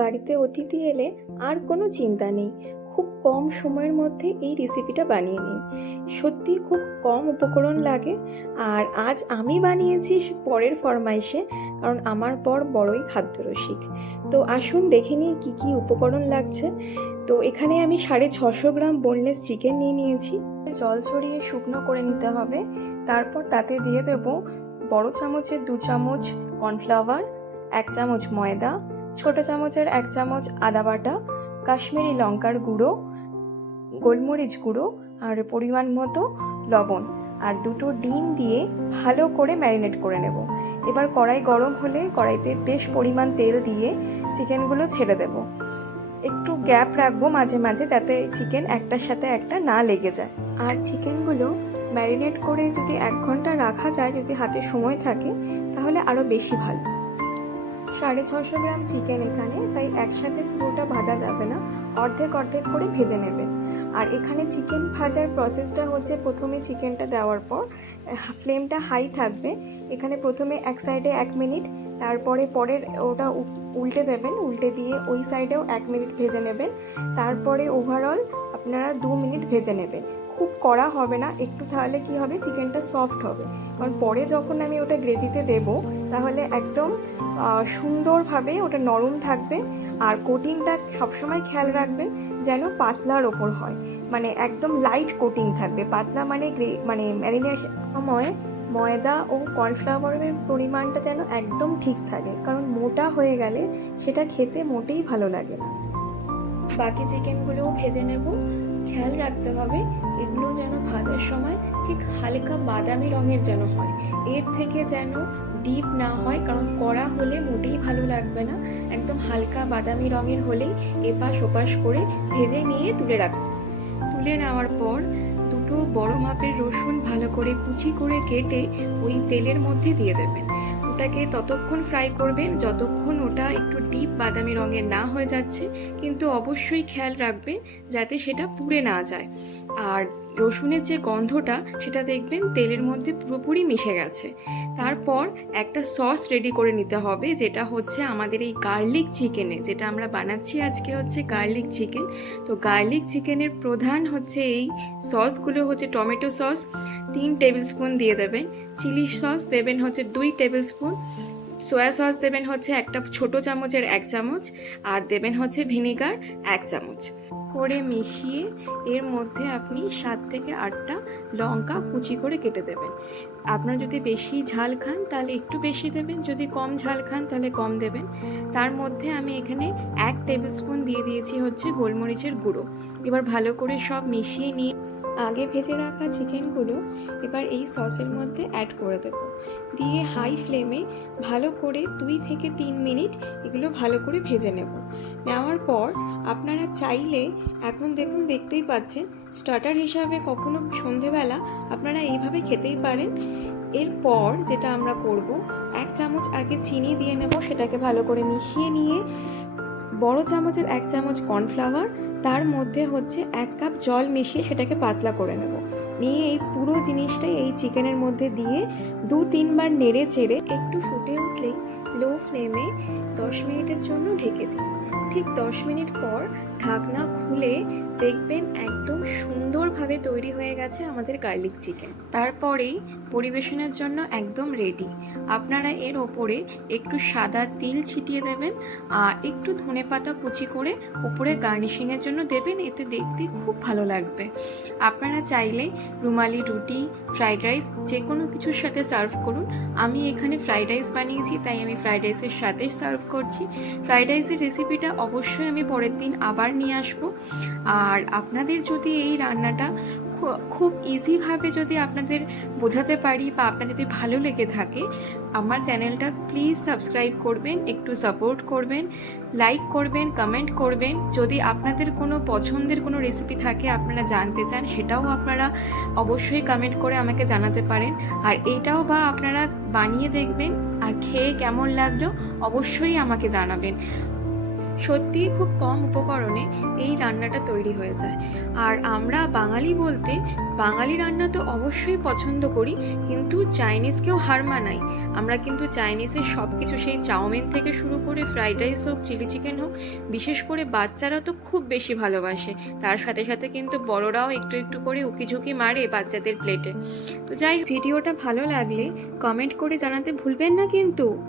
বাড়িতে অতিথি এলে আর কোনো চিন্তা নেই, খুব কম সময়ের মধ্যে এই রেসিপিটা বানিয়ে নিন। সত্যি খুব কম উপকরণ লাগে। আর আজ আমি বানিয়েছি পরের ফরমাইশে, কারণ আমার পর বড়ই খাদ্যরসিক। তো আসুন দেখে নিই কী কী উপকরণ লাগছে। তো এখানে আমি 650 গ্রাম বোনলেস চিকেন নিয়ে নিয়েছি। জল ছড়িয়ে শুকনো করে নিতে হবে। তারপর তাতে দিয়ে দেব বড় চামচের 2 চামচ কর্নফ্লাওয়ার, 1 চামচ ময়দা, ছোট চামচের 1 চামচ আদা বাটা, কাশ্মীরি লঙ্কার গুঁড়ো, গোলমরিচ গুঁড়ো আর পরিমাণ মতো লবণ আর 2টো ডিম দিয়ে ভালো করে ম্যারিনেট করে নেব। এবার কড়াই গরম হলে কড়াইতে বেশ পরিমাণ তেল দিয়ে চিকেনগুলো ছেড়ে দেব। একটু গ্যাপ রাখবো মাঝে মাঝে, যাতে চিকেন একটার সাথে একটা না লেগে যায়। আর চিকেনগুলো ম্যারিনেট করে যদি 1 ঘন্টা রাখা যায়, যদি হাতে সময় থাকে, তাহলে আরও বেশি ভালো। 650 গ্রাম চিকেন এখানে, তাই একসাথে পুরোটা ভাজা যাবে না, অর্ধেক অর্ধেক করে ভেজে নেবেন। আর এখানে চিকেন ভাজার প্রসেসটা হচ্ছে, প্রথমে চিকেনটা দেওয়ার পর ফ্লেমটা হাই থাকবে। এখানে প্রথমে এক সাইডে 1 মিনিট, তারপরে পরের ওটা উল্টে দেবেন, উল্টে দিয়ে ওই সাইডেও 1 মিনিট ভেজে নেবেন। তারপরে ওভারঅল আপনারা 2 মিনিট ভেজে নেবেন। খুব কড়া হবে না, একটু, তাহলে কি হবে, চিকেনটা সফট হবে। কারণ পরে যখন আমি ওটা গ্রেভিতে দেব, তাহলে একদম সুন্দরভাবে ওটা নরম থাকবে। আর কোটিংটা সবসময় খেয়াল রাখবেন যেন পাতলার ওপর হয়, মানে একদম লাইট কোটিং থাকবে। পাতলা মানে ম্যারিনেশন সময় ময়দা ও কর্নফ্লাওয়ারের পরিমাণটা যেন একদম ঠিক থাকে, কারণ মোটা হয়ে গেলে সেটা খেতে মোটেই ভালো লাগে না। বাকি চিকেনগুলোও ভেজে নেব। খেয়াল রাখতে হবে এগুলো যেন ভাজার সময় ঠিক হালকা বাদামি রঙের যেন হয়, এর থেকে যেন ডিপ না হয়, কারণ কড়া হলে মোটেই ভালো লাগবে না। একদম হালকা বাদামি রঙের হলেই এপাশ ওপাশ করে ভেজে নিয়ে তুলে নেওয়ার পর 2টো বড় মাপের রসুন ভালো করে কুচি করে কেটে ওই তেলের মধ্যে দিয়ে দেবেন। ওটাকে ততক্ষণ ফ্রাই করবেন যতক্ষণ ওটা একটু ডিপ বাদামি রঙের না হয়ে যাচ্ছে, কিন্তু অবশ্যই খেয়াল রাখবেন যাতে সেটা পুড়ে না যায়। আর রসুনের যে গন্ধটা, সেটা দেখবেন তেলের মধ্যে পুরোপুরি মিশে গেছে। তারপর একটা সস রেডি করে নিতে হবে, যেটা হচ্ছে আমাদের এই গার্লিক চিকেনে, যেটা আমরা বানাচ্ছি আজকে হচ্ছে গার্লিক চিকেন। তো গার্লিক চিকেনের প্রধান হচ্ছে এই সসগুলো হচ্ছে টমেটো সস 3 টেবিল স্পুন দিয়ে দেবেন, চিলি সস দেবেন হচ্ছে 2 টেবিল স্পুন, সয়া সস দেবেন হচ্ছে একটা ছোট চামচের 1 চামচ, আর দেবেন হচ্ছে ভিনিগার 1 চামচ করে মিশিয়ে এর মধ্যে আপনি 7 থেকে 8টা লঙ্কা কুচি করে কেটে দেবেন। আপনারা যদি বেশি ঝাল খান তাহলে একটু বেশি দেবেন, যদি কম ঝাল খান তাহলে কম দেবেন। তার মধ্যে আমি এখানে 1 টেবিল স্পুন দিয়ে দিয়েছি হচ্ছে গোলমরিচের গুঁড়ো। এবার ভালো করে সব মিশিয়ে নিয়ে আগে ভেজে রাখা চিকেনগুলো এবার এই সসের মধ্যে অ্যাড করে দেব, দিয়ে হাই ফ্লেমে ভালো করে 2 থেকে 3 মিনিট এগুলো ভালো করে ভেজে নেওয়ার পর আপনারা চাইলে, এখন দেখতেই পাচ্ছেন, স্টার্টার হিসাবে কখনো সন্ধেবেলা আপনারা এইভাবে খেতেই পারেন। এরপর যেটা আমরা করব, 1 চামচ আগে চিনি দিয়ে নেব, সেটাকে ভালো করে মিশিয়ে নিয়ে বড় চামচের 1 চামচ কর্নফ্লাওয়ার, তার মধ্যে হচ্ছে 1 কাপ জল মিশিয়ে সেটাকে পাতলা করে নেব। নিয়ে এই পুরো জিনিসটাই এই চিকেনের মধ্যে দিয়ে 2-3 বার নেড়ে চেড়ে একটু ফুটে উঠলেই লো ফ্লেমে 10 মিনিটের জন্য ঢেকে দিন। ঠিক 10 মিনিট পর ঢাকনা খুলে দেখবেন একদম সুন্দরভাবে তৈরি হয়ে গেছে আমাদের গার্লিক চিকেন। তারপরেই পরিবেশনের জন্য একদম রেডি। আপনারা এর ওপরে একটু সাদা তিল ছিটিয়ে দেবেন আর একটু ধনেপাতা কুচি করে উপরে গার্নিশিংয়ের জন্য দেবেন, এতে দেখতে খুব ভালো লাগবে। আপনারা চাইলে রুমালি রুটি, ফ্রাইড রাইস যে কোনো কিছুর সাথে সার্ভ করুন। আমি এখানে ফ্রাইড রাইস বানিয়েছি, তাই আমি ফ্রাইড রাইসের সাথে সার্ভ করছি। ফ্রাইড রাইসের রেসিপিটা অবশ্যই আমি পরের দিন আবার নিয়ে আসবো। আর আপনাদের যদি এই রান্নাটা খুব ইজিভাবে যদি আপনাদের বোঝাতে পারি বা আপনার যদি ভালো লেগে থাকে, আমার চ্যানেলটা প্লিজ সাবস্ক্রাইব করবেন, একটু সাপোর্ট করবেন, লাইক করবেন, কমেন্ট করবেন। যদি আপনাদের কোনো পছন্দের কোনো রেসিপি থাকে আপনারা জানতে চান, সেটাও আপনারা অবশ্যই কমেন্ট করে আমাকে জানাতে পারেন। আর এটাও বা আপনারা বানিয়ে দেখবেন আর খেয়ে কেমন লাগলো অবশ্যই আমাকে জানাবেন। সত্যিই খুব কম উপকরণে এই রান্নাটা তৈরি হয়ে যায়। আর আমরা বাঙালি বলতে বাঙালি রান্না তো অবশ্যই পছন্দ করি, কিন্তু চাইনিজকেও হার মানাই। আমরা কিন্তু চাইনিজের সব কিছু, সেই চাউমিন থেকে শুরু করে ফ্রাইড রাইস হোক, চিলি চিকেন হোক, বিশেষ করে বাচ্চারা তো খুব বেশি ভালোবাসে। তার সাথে সাথে কিন্তু বড়রাও একটু একটু করে উকিঝুঁকি মারে বাচ্চাদের প্লেটে। তো যাই, ভিডিওটা ভালো লাগলে কমেন্ট করে জানাতে ভুলবেন না কিন্তু।